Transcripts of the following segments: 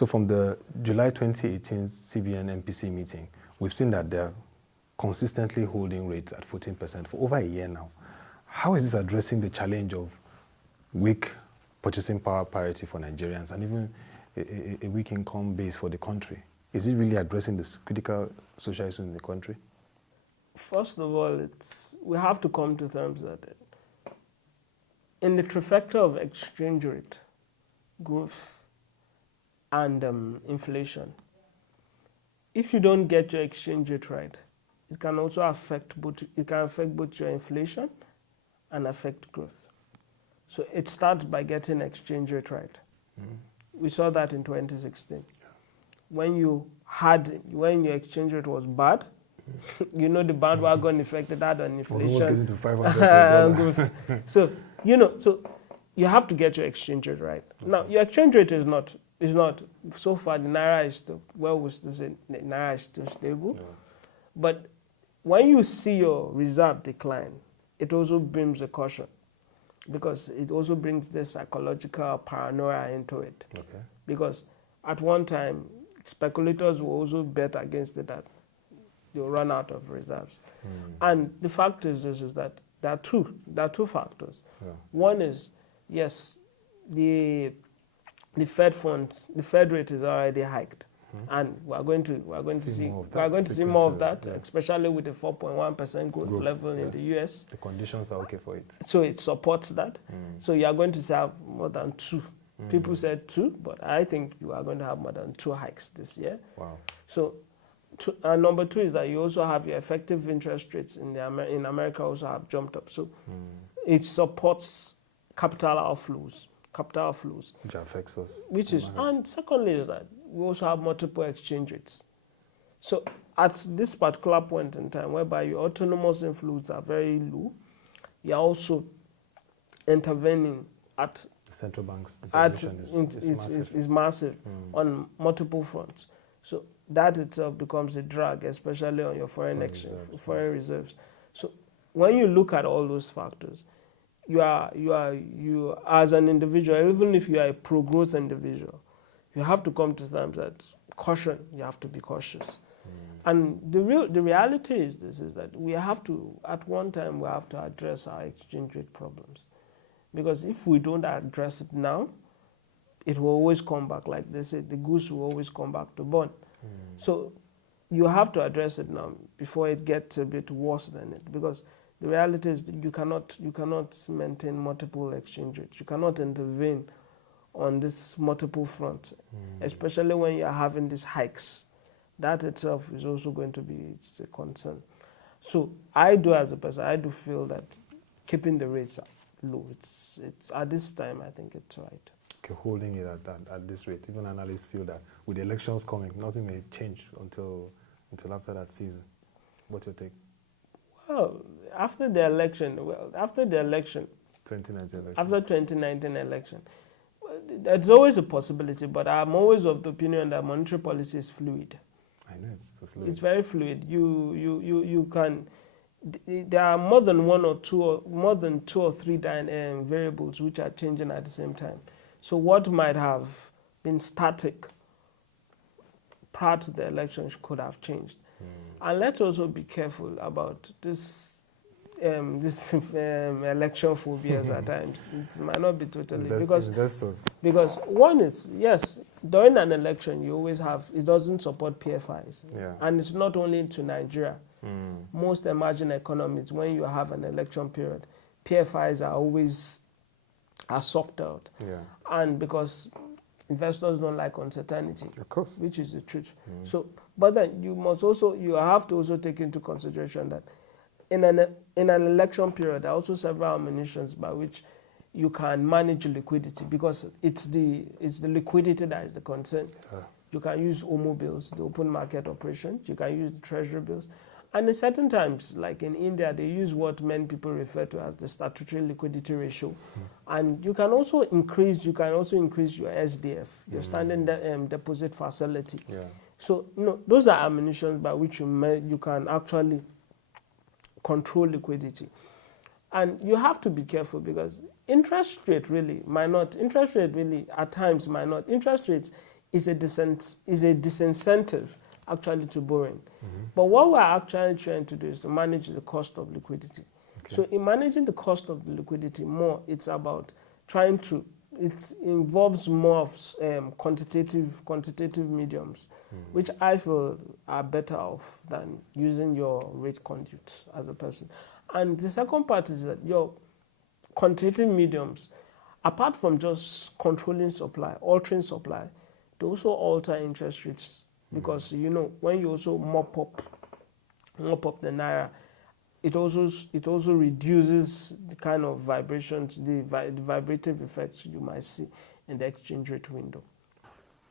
So from the July 2018 CBN MPC meeting, we've seen that they're consistently holding rates at 14% for over a year now. How is this addressing the challenge of weak purchasing power parity for Nigerians and even a weak income base for the country? Is it really addressing this critical social issues in the country? First of all, we have to come to terms that in the trifecta of exchange rate, growth, and inflation, if you don't get your exchange rate right, it can also affect both your inflation and affect growth. So it starts by getting exchange rate right. We saw that in 2016. Yeah. When your exchange rate was bad, you know the bandwagon effect that on inflation. Almost getting to $500. So you have to get your exchange rate right. Okay. Now your exchange rate is not so far the naira is still the naira is still stable. Yeah. But when you see your reserve decline, it also brings a caution, because it also brings the psychological paranoia into it. Okay. Because at one time, speculators will also bet against it that you'll run out of reserves. And the fact is that there are two factors. Yeah. One is, yes, the Fed rate is already hiked. And we're going to see more of that, yeah. Especially with the 4.1% growth level in the US. The conditions are okay for it. So it supports that. So you are going to have more than 2. People said 2, but I think you are going to have more than 2 hikes this year. Wow. So, and number 2 is that you also have your effective interest rates in America also have jumped up. So it supports capital outflows. Which affects us. And secondly is that we also have multiple exchange rates. So at this particular point in time, whereby your autonomous inflows are very low, you're also intervening at the central bank's intervention is massive on multiple fronts. So that itself becomes a drag, especially on your foreign reserves. So when you look at all those factors, you as an individual, even if you are a pro-growth individual, you have to come to terms that caution, you have to be cautious. And the reality is that we have to, at one time, we have to address our exchange rate problems. Because if we don't address it now, it will always come back. Like they say, the goose will always come back to burn. So you have to address it now before it gets a bit worse than it. Because the reality is that you cannot maintain multiple exchange rates. You cannot intervene on this multiple fronts, especially when you are having these hikes. That itself is also going to be a concern. So I do, as a person, I do feel that keeping the rates low, it's at this time, I think it's right. Okay, holding it at this rate. Even analysts feel that with the elections coming, nothing may change until after that season. What's your take? Well, after the election, 2019 election, there's always a possibility, but I'm always of the opinion that monetary policy is fluid. I know it's fluid. It's very fluid. You can. There are more than 2 or 3 variables which are changing at the same time. So what might have been static prior to the election could have changed. And let's also be careful about this election phobias at times. It might not be totally because one is, yes, during an election you always have, it doesn't support PFIs. Yeah. And it's not only to Nigeria. Most emerging economies, when you have an election period, PFIs are sucked out. Yeah. And because investors don't like uncertainty, of course, which is the truth. So, but then you have to also take into consideration that in an election period, there are also several ammunitions by which you can manage liquidity, because it's the liquidity that is the concern. Yeah. You can use OMO bills, the open market operations. You can use the treasury bills. And in certain times, like in India, they use what many people refer to as the statutory liquidity ratio. And you can also increase your SDF, your standing deposit facility. Yeah. So, those are ammunitions by which you can actually control liquidity. And you have to be careful, because interest rate at times might not. Interest rates, is a disincentive actually to borrowing. But what we're actually trying to do is to manage the cost of liquidity. Okay. So in managing the cost of the liquidity more, it's about trying to, it involves more of quantitative mediums, which I feel are better off than using your rate conduit as a person. And the second part is that your quantitative mediums, apart from just controlling supply, altering supply, they also alter interest rates. Because, you know, when you also mop up the naira, it also reduces the kind of vibrations, the vibrative effects you might see in the exchange rate window.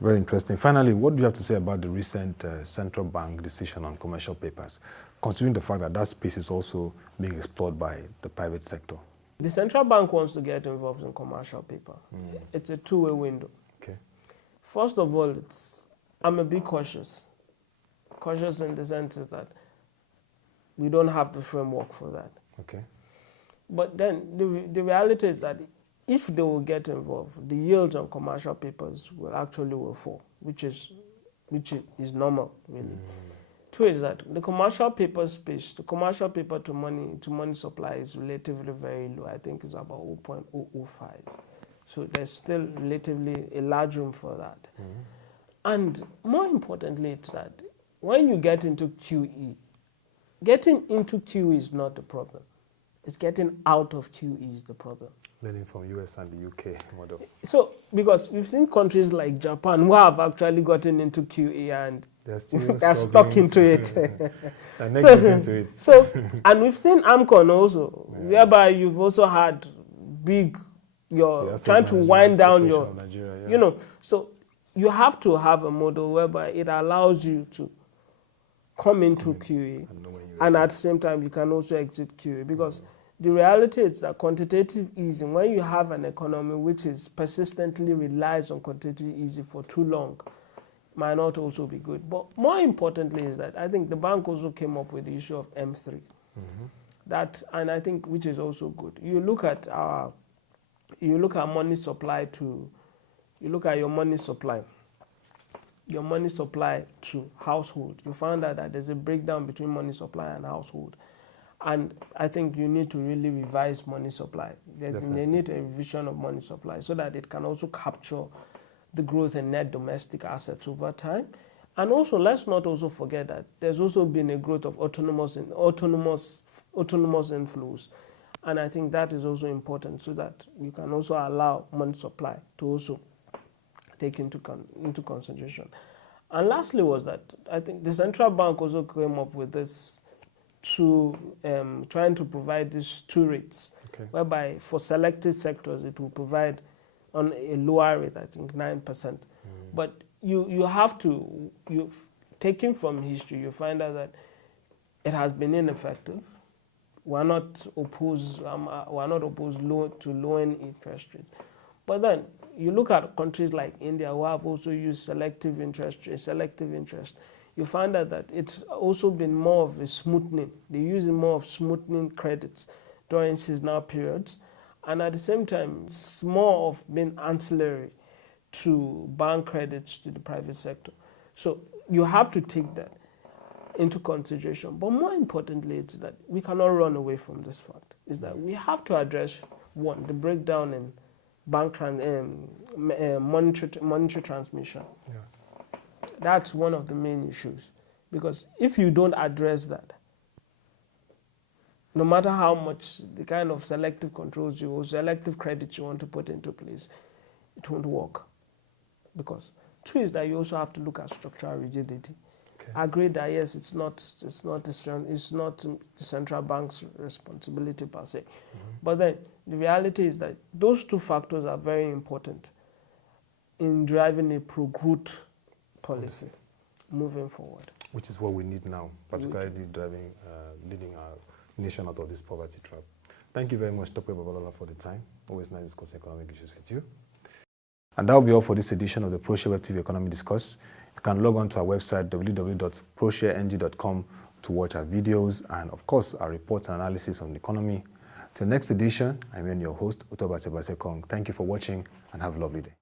Very interesting. Finally, what do you have to say about the recent central bank decision on commercial papers, considering the fact that that space is also being explored by the private sector? The central bank wants to get involved in commercial paper. It's a two-way window. Okay. First of all, I'm a bit cautious. Cautious in the sense is that we don't have the framework for that. Okay. But then the reality is that if they will get involved, the yields on commercial papers will fall, which is normal, really. Two is that the commercial paper space, the commercial paper to money supply is relatively very low. I think it's about 0.005. So there's still relatively a large room for that. And more importantly, it's that when you get into QE, getting into QE is not the problem. It's getting out of QE is the problem. Learning from US and the UK model. So, because we've seen countries like Japan who have actually gotten into QE and they're stuck into it. And into it. So, and we've seen AMCON also, whereby you've also had you're trying to wind down your, Nigeria, you know, so you have to have a model whereby it allows you to come into QE and at the same time you can also exit QE, because the reality is that quantitative easing, when you have an economy which is persistently relies on quantitative easing for too long, might not also be good. But more importantly is that I think the bank also came up with the issue of M3. That, and I think, which is also good. You look at money supply your money supply to household. You find out that there's a breakdown between money supply and household. And I think you need to really revise money supply. They need a revision of money supply so that it can also capture the growth in net domestic assets over time. And also, let's not also forget that there's also been a growth of autonomous inflows. And I think that is also important so that you can also allow money supply to also take into consideration. And lastly was that I think the central bank also came up with this trying to provide these two rates, whereby for selected sectors it will provide on a lower rate, I think 9%. But you've taken from history, you find out that it has been ineffective. We're not opposed to lowering interest rates. But then you look at countries like India who have also used selective interest. You find out that it's also been more of a smoothing. They're using more of smoothing credits during seasonal periods. And at the same time, it's more of being ancillary to bank credits to the private sector. So you have to take that into consideration. But more importantly, it's that we cannot run away from this fact. Is that we have to address, one, the breakdown in bank monetary transmission. That's one of the main issues. Because if you don't address that, no matter how much the kind of selective controls selective credits you want to put into place, it won't work. Because two is that you also have to look at structural rigidity. I agree that yes, it's not the central bank's responsibility per se. But then the reality is that those two factors are very important in driving a pro-growth policy moving forward. Which is what we need now, particularly leading our nation out of this poverty trap. Thank you very much, Dr. Babalola, for the time. Always nice discussing economic issues with you. And that will be all for this edition of the Proshare WebTV Economy Discourse. You can log on to our website, www.proshareng.com, to watch our videos and, of course, our reports and analysis on the economy. Till next edition, I'm your host, Utoba Sebasekong. Thank you for watching and have a lovely day.